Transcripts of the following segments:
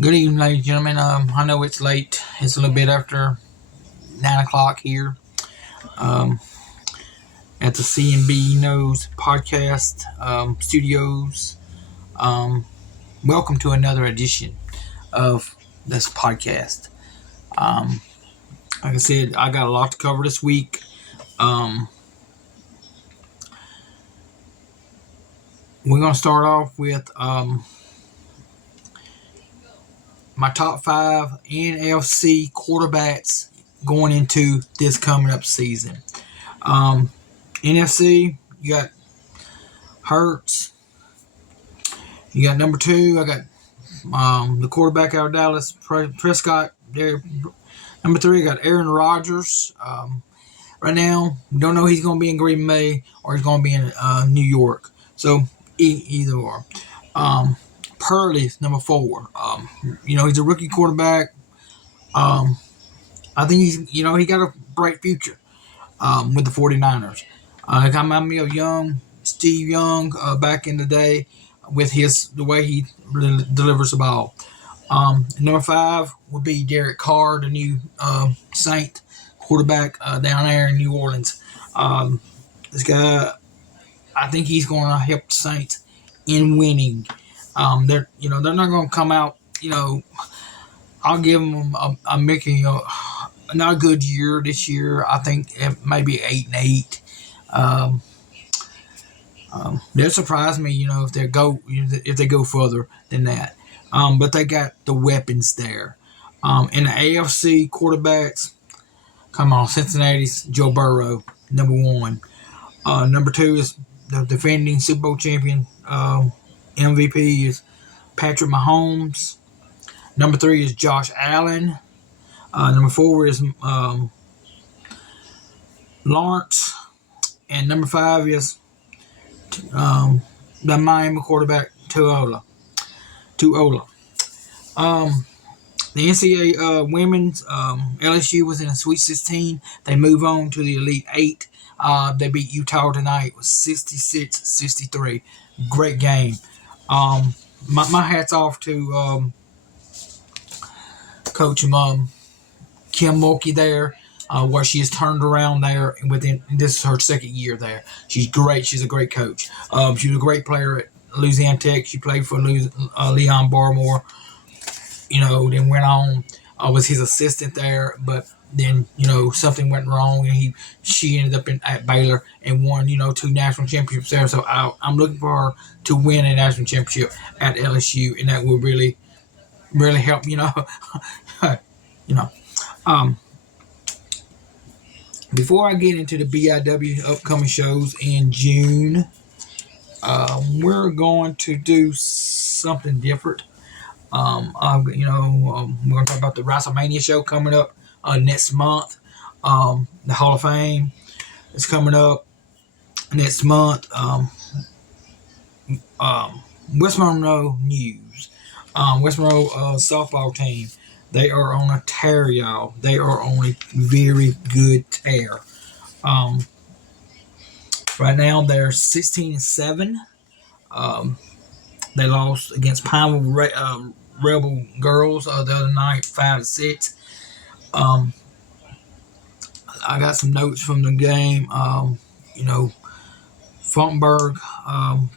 Good evening, ladies and gentlemen. I know it's late. It's a little bit after 9 o'clock here um, at the CNB News podcast studios. Um, Welcome to another edition of this podcast. Um, like I said, I got a lot to cover this week. Um, we're going to start off with my top 5 NFC quarterbacks going into this coming up season. NFC, you got Hurts. You got number 2. I got the quarterback out of Dallas, Prescott. There. Number 3, I got Aaron Rodgers. Right now, we don't know he's going to be in Green Bay or he's going to be in New York. So either or. Purley's number 4. He's a rookie quarterback. I think he got a bright future with the 49ers. It reminded me of Steve Young back in the day with the way he delivers the ball. Number 5 would be Derek Carr, the new Saint quarterback down there in New Orleans. This guy, I think he's going to help the Saints in winning. They're not going to come out. I'll give them a Mickey. Not a good year this year. I think maybe 8-8. They'll surprise me, if they go further than that. But they got the weapons there. In the AFC quarterbacks, come on, Cincinnati's Joe Burrow, number 1. Number 2 is the defending Super Bowl champion MVP is Patrick Mahomes. Number 3 is Josh Allen. Number 4 is Lawrence. And number 5 is the Miami quarterback, Tua. The NCAA women's LSU was in a Sweet 16. They move on to the Elite 8. They beat Utah tonight. It was 66-63. Great game. My hat's off to Coach Kim Mulkey there, where she has turned around there. This is her second year there. She's great. She's a great coach. She was a great player at Louisiana Tech. She played for Leon Barmore. Then went on. Was his assistant there, but then something went wrong, and she ended up at Baylor and won 2 national championships there. So I'm looking for her to win a national championship at LSU, and that will really, really help. Before I get into the BIW upcoming shows in June, we're going to do something different. We're going to talk about the WrestleMania show coming up next month. The Hall of Fame is coming up next month. West Monroe News. West Monroe softball team. They are on a tear, y'all. They are on a very good tear. Right now, they're 16-7. They lost against Pineville Rebel Girls the other night, 5-6. I got some notes from the game. Funkenberg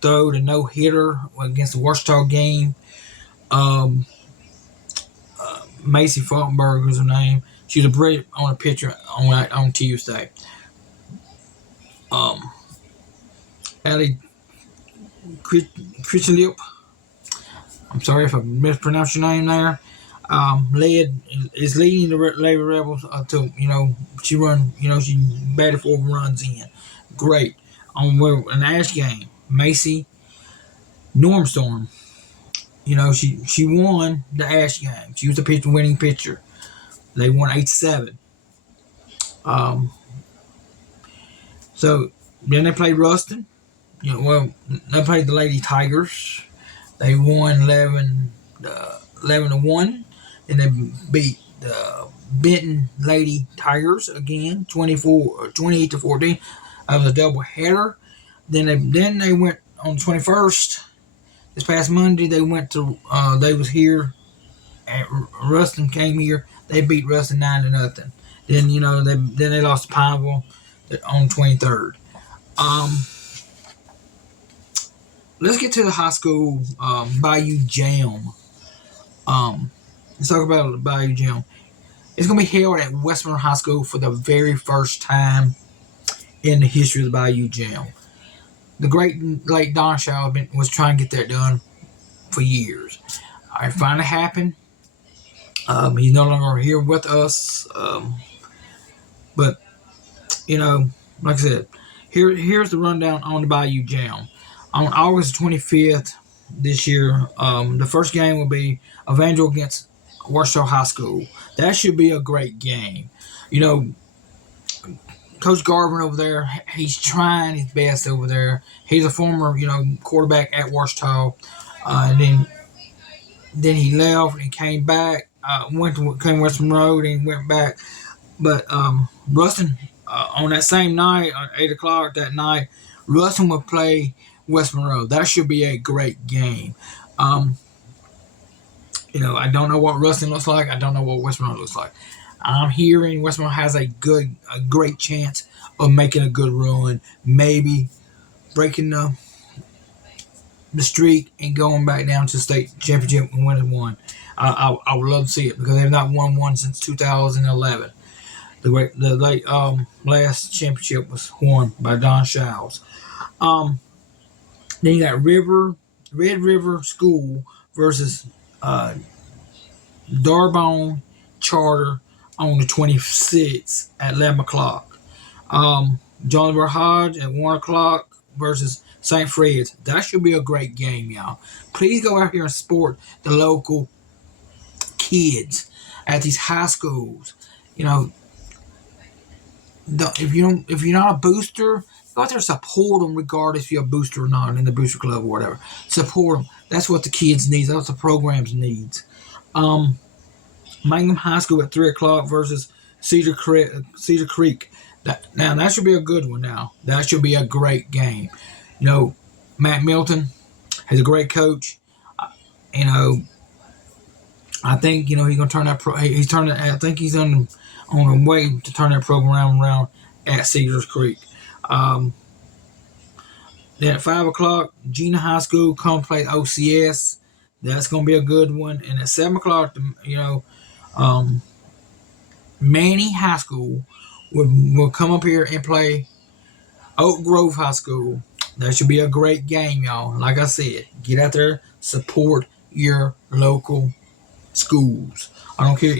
threw the no-hitter against the Washita game. Macy Funkenberg was her name. She was on a picture on Tuesday. Allie Christenlip, I'm sorry if I mispronounced your name there. Is leading the Lady Rebels to she run she batted 4 runs in. Great. On an Ash game, Macy Normstorm. She won the Ash game. She was the winning pitcher. They won 8-7. So then they played Ruston. They played the Lady Tigers. They won 11-1. Then they beat the Benton Lady Tigers again, 28-14. That was a double header. Then they went on the 21st. This past Monday, they went to. They was here Ruston came here. They beat Ruston 9-0. Then they lost to Pineville on 23rd. Let's get to the high school Bayou Jam. Let's talk about the Bayou Jam. It's going to be held at West Monroe High School for the very first time in the history of the Bayou Jam. The great late Don Shaw was trying to get that done for years. It finally happened. He's no longer here with us. But, like I said, here's the rundown on the Bayou Jam. On August 25th this year, the first game will be Evangel against Washita High School. That should be a great game. Coach Garvin over there, he's trying his best over there. He's a former, quarterback at Washita. And then he left and came back. Came West Monroe and went back. But Ruston, on that same night, 8 o'clock that night, Ruston will play West Monroe. That should be a great game. I don't know what Ruston looks like. I don't know what West Monroe looks like. I'm hearing West Monroe has a great chance of making a good run, maybe breaking the streak and going back down to state championship and winning one. I would love to see it because they've not won one since 2011. The last championship was won by Don Showers. Then you got Red River School versus Darbone Charter on the 26th at 11 o'clock. Jonesboro Hodge at 1 o'clock versus St. Fred's. That should be a great game, y'all. Please go out here and support the local kids at these high schools. If you're not a booster, go out there and support them regardless if you're a booster or not in the booster club or whatever. Support them. That's what the kids need. That's what the programs needs. Mangum High School at 3 o'clock versus Cedar Creek. That should be a good one now. That should be a great game. Matt Milton is a great coach. I think he's gonna turn that. I think he's on the way to turn that program around at Cedar Creek. Then at 5 o'clock, Gina High School come play OCS. That's gonna be a good one. And at 7 o'clock, Manny High School will come up here and play Oak Grove High School. That should be a great game, y'all. Like I said, get out there, support your local schools. I don't care,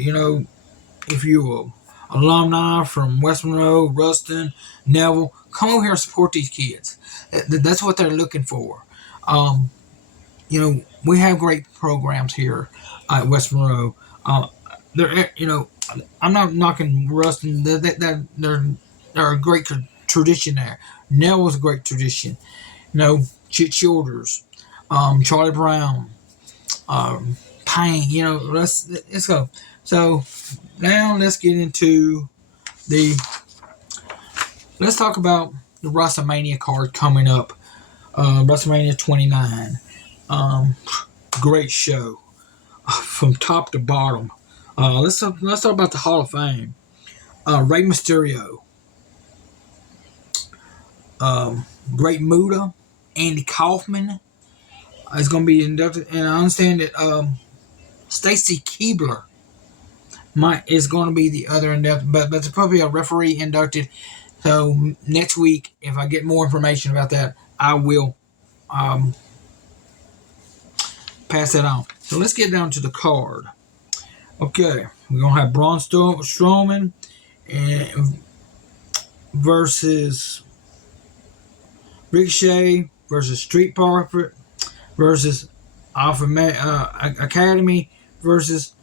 if you're an alumni from West Monroe, Ruston, Neville, come over here and support these kids. That's what they're looking for. We have great programs here at West Monroe. I'm not knocking Ruston. They're a great tradition there. Neville's a great tradition. Chit Childers, Charlie Brown, Payne. Let's go. So now let's get into let's talk about the WrestleMania card coming up. WrestleMania 29. Great show from top to bottom. Let's talk about the Hall of Fame. Rey Mysterio, Great Muta, Andy Kaufman is going to be inducted, and I understand that Stacy Keibler is going to be the other inducted, but there's probably a referee inducted. So next week, if I get more information about that, I will pass that on. So let's get down to the card. Okay, we're going to have Braun Strowman versus Ricochet versus Street Profit versus Alpha Academy versus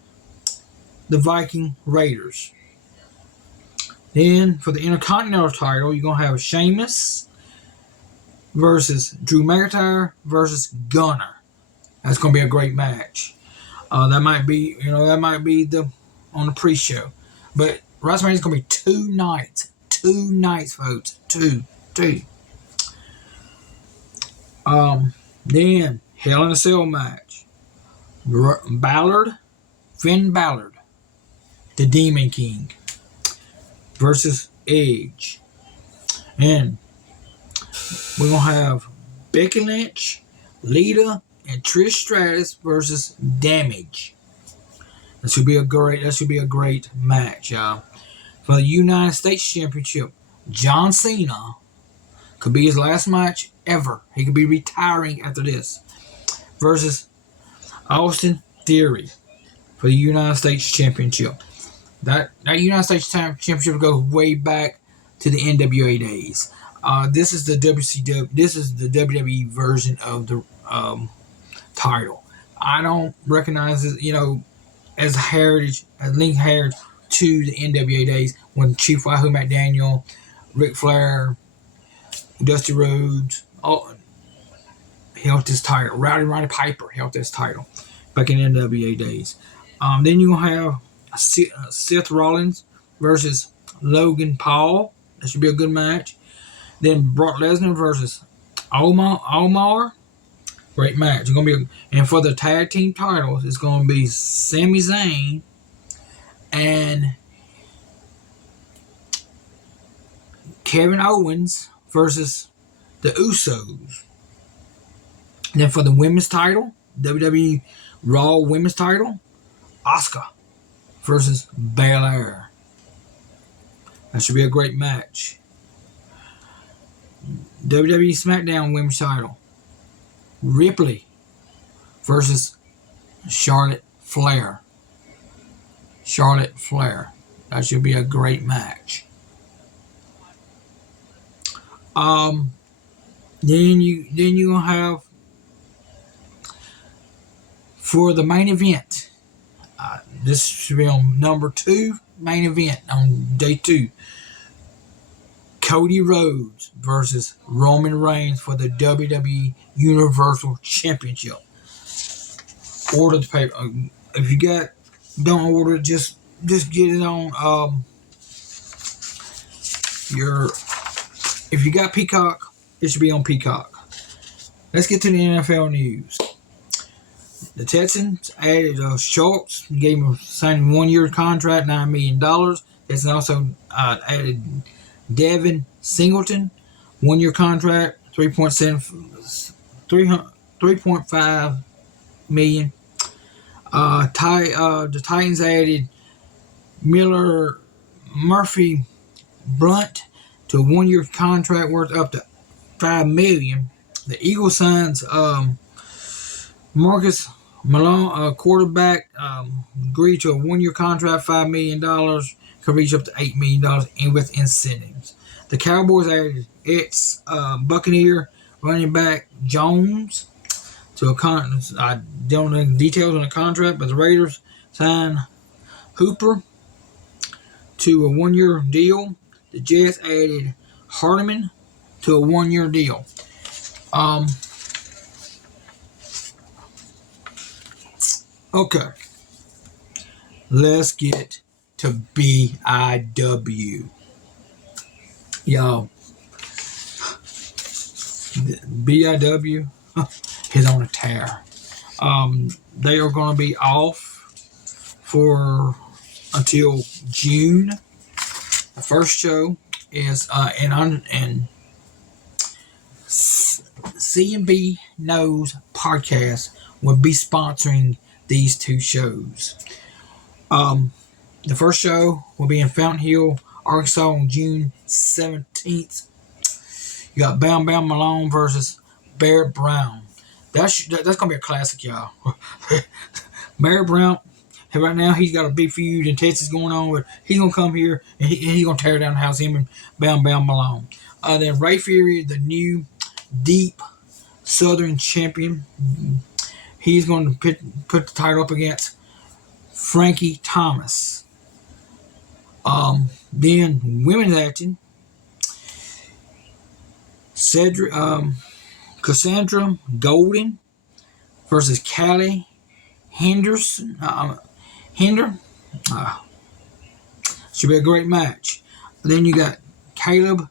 the Viking Raiders. Then for the Intercontinental title, you're going to have Sheamus versus Drew McIntyre versus Gunner. That's going to be a great match. That might be on the pre-show. But WrestleMania is going to be 2 nights. 2 nights, folks. Two. Then Hell in a Cell match. Ballard Finn Balor, the Demon King, versus Edge. And we're going to have Becky Lynch, Lita, and Trish Stratus versus Damage. That should be a great match, y'all. For the United States Championship, John Cena could be his last match ever. He could be retiring after this. Versus Austin Theory for the United States Championship. That United States Championship goes way back to the NWA days. This is the WCW. This is the WWE version of the title. I don't recognize it, as heritage, as link heritage to the NWA days when Chief Wahoo McDaniel, Ric Flair, Dusty Rhodes, held this title. Roddy Piper held this title back in NWA days. Then you have Seth Rollins versus Logan Paul. That should be a good match. Then Brock Lesnar versus Omar. Great match. It's gonna be and for the tag team titles, it's gonna be Sami Zayn and Kevin Owens versus the Usos. And then for the women's title, WWE Raw Women's title, Asuka versus Belair. That should be a great match. WWE SmackDown Women's title, Ripley versus Charlotte Flair. Charlotte Flair. That should be a great match. Then you gonna have for the main event. This should be on number 2 main event on day 2. Cody Rhodes versus Roman Reigns for the WWE Universal Championship. Order the paper. If you don't order it, just get it on if you got Peacock, it should be on Peacock. Let's get to the NFL news. The Texans added Schultz, gave him a signed 1-year contract, $9 million. Texans also added Devin Singleton, 1-year contract, $3.5 million. The Titans added Murphy Blunt to a 1-year contract worth up to $5 million. The Eagles signs Marcus Malone, quarterback, agreed to a 1-year contract, $5 million, could reach up to $8 million and with incentives. The Cowboys added Buccaneer running back Jones to a contract. I don't know the details on the contract, but the Raiders signed Hooper to a 1-year deal. The Jets added Hardeman to a 1-year deal. Okay. Let's get to BIW. Y'all, BIW is on a tear. They are going to be off until June. The first show is and CMB Knows podcast will be sponsoring these 2 shows. The first show will be in Fountain Hill, Arkansas on June 17th. You got Bam Bam Malone versus Barrett Brown. That's going to be a classic, y'all. Barrett Brown, right now, he's got a big feud in Texas going on, but he's going to come here and he's going to tear down the house, him and Bam Bam Malone. Then Ray Fury, the new Deep Southern champion, he's going to put the title up against Frankie Thomas. Then women's action, Cassandra Golden versus Callie Henderson. Should be a great match. Then you got Caleb